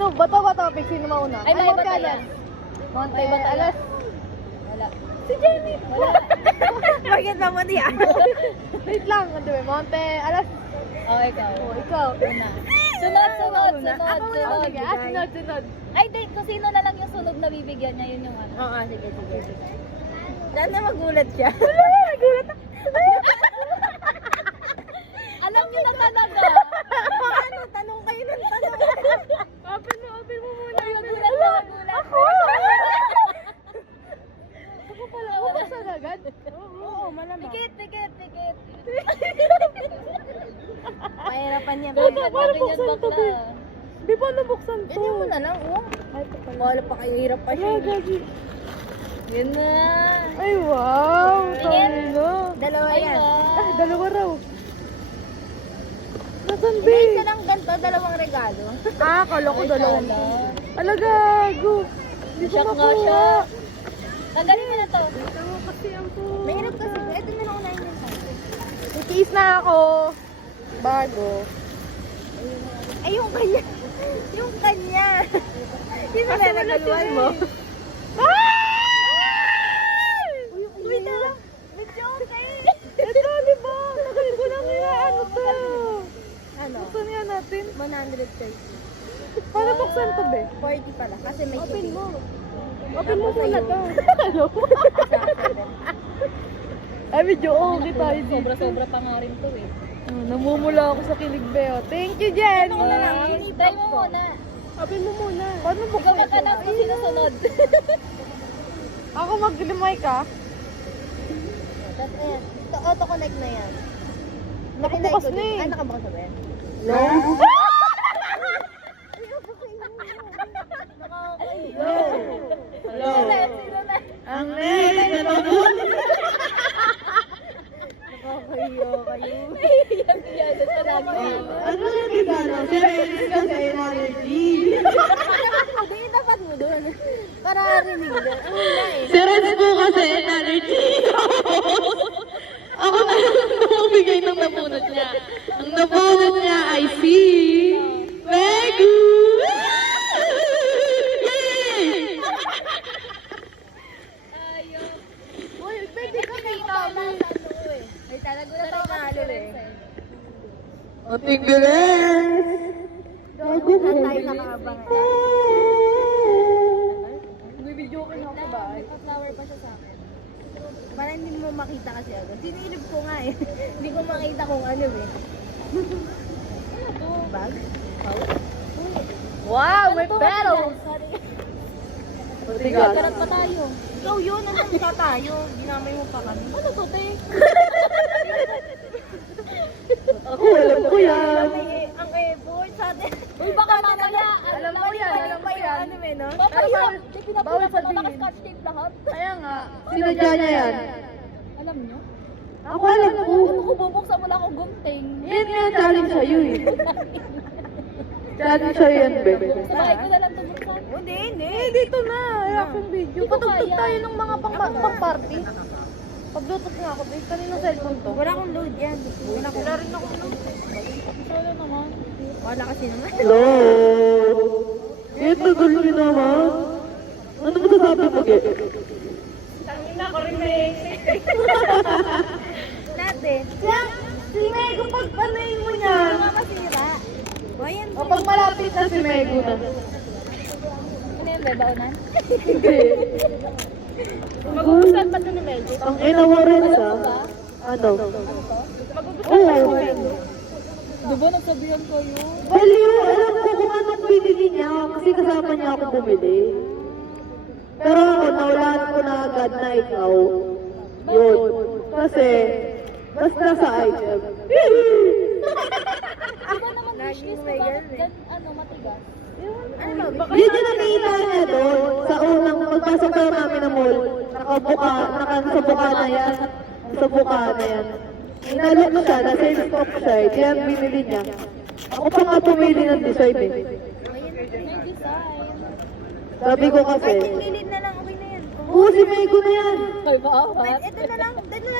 Sino? Bato, pick. Sino mauna? Ay, may Monte bata Alas. yan. Monte May bata Alas. Wala. Si Jenny. Wala. Bakit naman yan? Wait lang. Ano ba? Monte Alas. Oh, ikaw. Oh, ikaw. Una. Sunod. Ako muna. Oh, sige. Sunod. Ay, di, kung sino na lang yung sunod na bibigyan niya, yun yung ano. Oo, sige. Sana magulat siya. Magulat ako. Alam niyo na talaga. Ano? Tanong kayo ng tanong. Open mo muna. Ay, magulat. Ako pala. Buksan agad? Oo, malamang. Tikit. Mahirapan niya. Bakit natin yan bakla? Di ba nabuksan to? Ganyan mo na lang, oh. Ay, ito pala. Wala pa kayo, hirap pa siya. Gagi. Yun na. Ay, wow. Tingin. Tangina. Dalawa Ay, yan. Ah, dalawa raw. Nasaan, May babe? isa lang ganito, dalawang regalo. Ah, kala ko Ay, dalawang. sala. Alaga, go. Hindi ko Shock nga makuha. siya. Tanggalin mo na to. Ito kasi ang po. Mahirap kasi. Ito na lang unahin yun. Nitiis na ako. Bago. Ay, yung kanya. Yung kanya. Yun na Kasi nagaluan mo. Ay! Wait na lang. Medyo okay. Ito, di ba? Tagal ko lang ano to. Ano? Buksan yan natin. 130. Paano buksan to, be? 40 pala. Kasi may Open shipping. mo. Open mo muna to. Ano? Ay, medyo okay tayo dito. Sobra-sobra pa nga rin to eh. Oh, namumula ako sa kilig, Beo. Thank you, Jen. Try mo muna. Open mo muna. Paano Ikaw buksan ito? mag-announce kung sino sunod. Ako mag-limay ka. Tapos ayan. Ito, auto-connect na yan. Nakabukas na eh. Ay, nakabukas na ba yan? Hello. Sino na? Ang next na Nakakahiyo kayo. Yan sa lagi. Ano siya diba? Serious kasi energy. Hindi, dapat mo doon. Para rinig doon. Ang hula eh. Serious po kasi energy. Ako na lang bumibigay ng nabunot niya. Ang nabunot niya ay si Megu. Yay! Ayun. Uy, pwede ka kita mo. Ay, talaga na ito mahalo eh. Ating bilis. Saan tayo nakaabang? Bibidyo ko na ako ba? Flower pa siya sa akin. Para hindi mo makita kasi agad. Sinilip ko nga eh. Hindi ko makita kung ano eh. Ano to? Bag? Wow, may Ano to? pedal. Sorry. Matigas. Karat pa tayo. Ikaw yun, nandun ka tayo. Ginamay mo pa kami. Ano to, te? Ako, alam ko yan. Ang effort sa atin. Uy, baka mamaya. Alam mo yan, alam mo yan. Ano eh, no? Papaya. Di Bawal pinapulat na sabihin. naka-scotch tape lahat. Kaya nga, sinadya niya yan. Alam nyo? Ako alam ko. Ano ko bubuksan mo lang akong gunting. Yan nga, challenge sa'yo eh. Challenge sa'yo yan, bebe. Sa bahay ko na lang tumuksan. Hindi, hindi. Eh, dito na. Reaction video. Hindi ko Patugtog kaya. tayo ng mga pang-party. Pag-bluetooth nga ako, babe. Kaninong cellphone to? Wala akong load yan. Wala rin ako. Wala naman. Wala kasi naman. Hello? Eh, tagal nyo naman. Ano ba sabi mo, Ge? Dati. Si Mego, pag panayin mo niyan. Mga masira. O, ayan. O, pag malapit na si Mego na. Ano yun, be? Baunan? Hindi. Mag-uusan pa ito ni Medyo. Ang inawarin sa... Ano? Oo. Diba nagsabihan ko yun? Baliw, alam ko kung anong binili niya kasi kasama niya ako bumili. Pero ako, nawalaan ko na agad na ikaw. Yun. Kasi, basta sa item. Diba naman wishlist mo may bakit ganun eh. gan, ano, matigas? Ano ba? Hindi na nakita niya doon sa unang pagpasok tayo namin ng mall. Nakasabuka na yan. Sabuka na yan. Inalok siya, nasa stock siya eh. Kaya binili niya. Ako pa nga pumili ng design eh. May design. Sabi ko kasi, Kahit gilid na lang, okay na yan. oo, si Mego na yan. Ay, bakit? Ito na lang,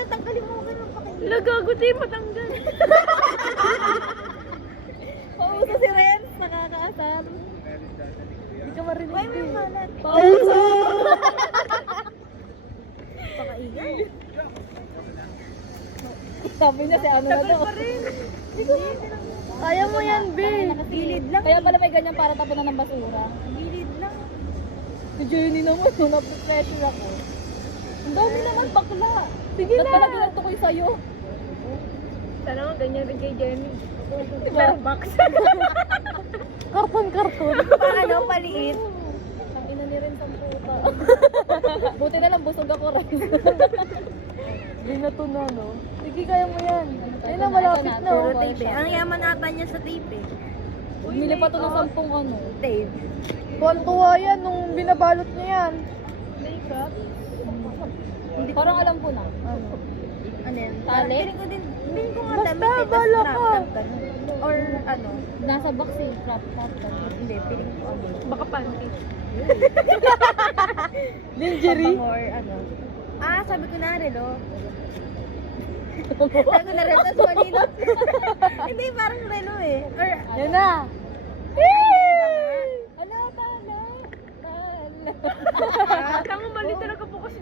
tanggalin mo. Ganun pa kayo. Lagago, di matanggal. Pauso si Renz, nakakaasar. marinig. Why mo yung kalat? Pauso! Pakaingay. Sabi niya si ano na daw. Kaya mo yan, B. Gilid lang. Kaya pala may ganyan para tapunan ng basura. Gilid lang. Si Jenny naman, na-pressure ako. Ang dami naman bakla. Sige Ba't na. pala ginanto ko yung sayo? Sana nga ganyan rin kay Jenny. Diba? Box. Karton. Pang ano, paliit. Ang ina ni rin sa puta. Buti na lang busog ako rin. Hindi na to na, no? Sige, kaya mo yan. Ayun na, malapit na, Puro oh. tape eh. Ang yaman ata niya sa tape eh. Bumili pa to ng 10 ano. Tape. Tuwan-tuwa yan nung binabalot niya yan. Parang alam ko na. Ano yan? Tali? Feeling ko nga Basta, damit eh, tas bala wrap ka. lang ganun. Or ano, Nasa box eh. Crap. hindi, feeling ko ano. Baka panty. Pabango or ano. Ah, sabi ko na relo. Sabi ko na relo, tas malino. Hindi, parang relo eh. Or, Yan na. Ala, tala. Tama, mali talaga po kasi.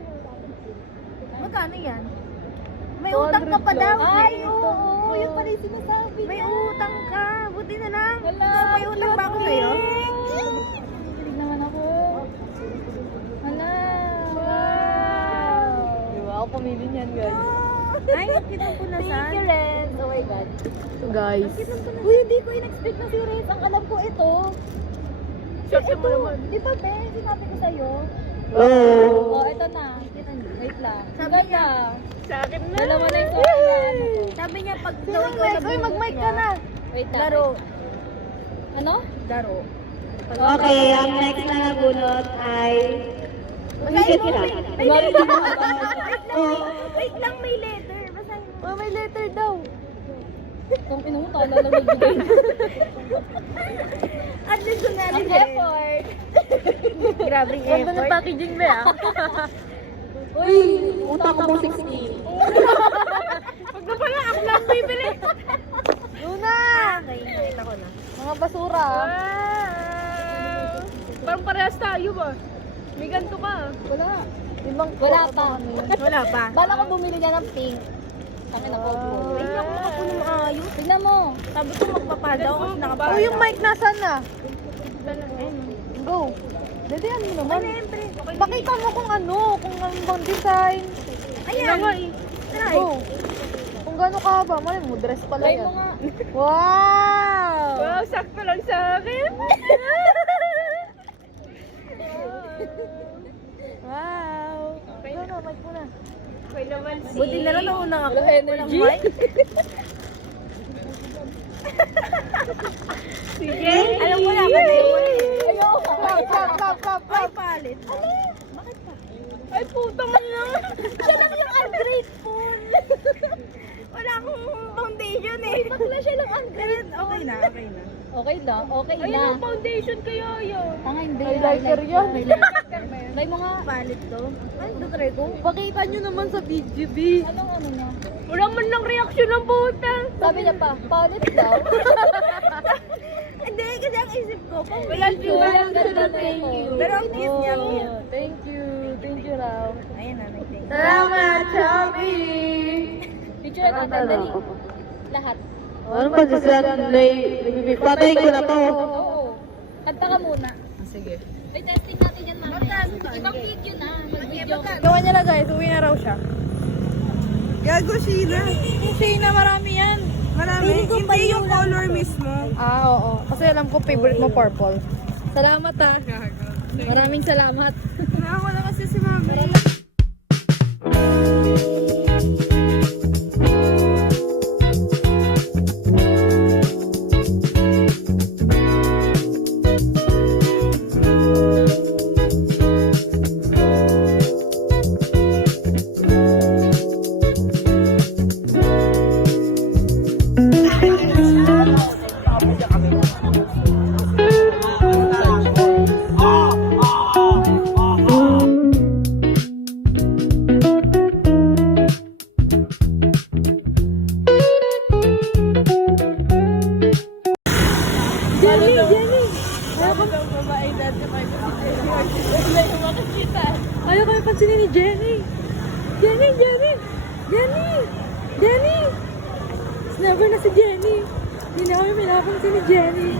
magkano yan? May utang ka pa daw. Ay, oo. Yun pala yung sinasabi May niya. utang ka. Buti na lang. Wala. Ikaw, may utang ba ako sa'yo? Kilig naman ako. Hala. Diba? Ako pamili niyan, guys. Ay, ang kitang punasan. Thank you, Renz. Oh my God. Guys. Uy, hindi ko in-expect na si Renz. Ang alam ko ito. Ito. Di ba, Ben? Sinabi ko sa'yo. Oo. Oh, ito na. Wait lang. Sabi Sabi niya. na. Sa akin na. Dalawa na yung sorry na ano ko. Sabi niya, pag daw ikaw Uy, mag-mic ka na. Wait lang. Laro. Ano? Laro. Okay, ang next na nabunot ay... Mahigit ka. Mari din mo. Wait lang, may letter. Basahin mo. Oh, may letter daw. Kung ino mo, tala lang magbigay. At least na Ang effort. Grabe yung Ganda ng effort. packaging ba, ah? Uy, Utang ko 60. Pag na pala, ako lang bibili. Luna! Okay, nakita ko na. Mga basura. Parang parehas tayo ba? May ganito ka. wala. Limang Wala pa. Wala pa. Bala ko bumili niya ng pink. Kami na po. Ay, hindi ako makapuno maayos. Tignan mo. Sabi ko magpapadaw kasi nakapadaw. Oh, yung mic nasan na? Go. Dadihan mo naman. Siyempre. Pakita mo kung ano, kung ano bang design. Ayan. Try. Go. Kung gano'n ka ba, malay mo, dress pala Try yan. mo nga. Wow! Wow, sakto lang sa akin. Wow. Okay na, mic mo na. Okay naman Buti na lang naunang ako. Wala energy. Walang mic. Sige. Alam ko na kasi. Ayoko. Clap. Ay, palit. Bakit pa? Ay, puta mo na. Siya lang yung ungrateful. Wala akong foundation eh. Bakla siya lang ungrateful. Okay na. Okay lang. Okay na. foundation kayo yun. Tanga hindi. Highlighter yan. Try mo nga. Palit to. Ay, try ko. Pakita nyo naman sa video, B. Anong ano niya? Wala man lang reaksyon ng puta. Sabi niya pa, palit daw. Hindi, kasi ang isip ko. Wala Walang ganda na ito. Pero ang cute niya. Cute. Thank you. Thank you, Raw. Ayan na, nag-thank. Salamat, Chubby! Picture natin, dali. Lahat. Ano ba sa patay ko na to? Oo. Kanta ka muna. Sige. Ay, testing natin yan mamaya. Ibang video na. Mag-video ka. Gawa niya na guys, uwi na raw siya. Gago, Sheila. Shayna, marami yan. Marami. Hindi yung color mismo. Ah, oo. Kasi alam ko favorite mo purple. Salamat ah. Maraming salamat. Nakawala kasi si Mami. Ako daw babae na Ayaw kami pansinin ni Jenny. Jenny! Snapper na si Jenny. Hindi na kami pinapansin ni Jenny.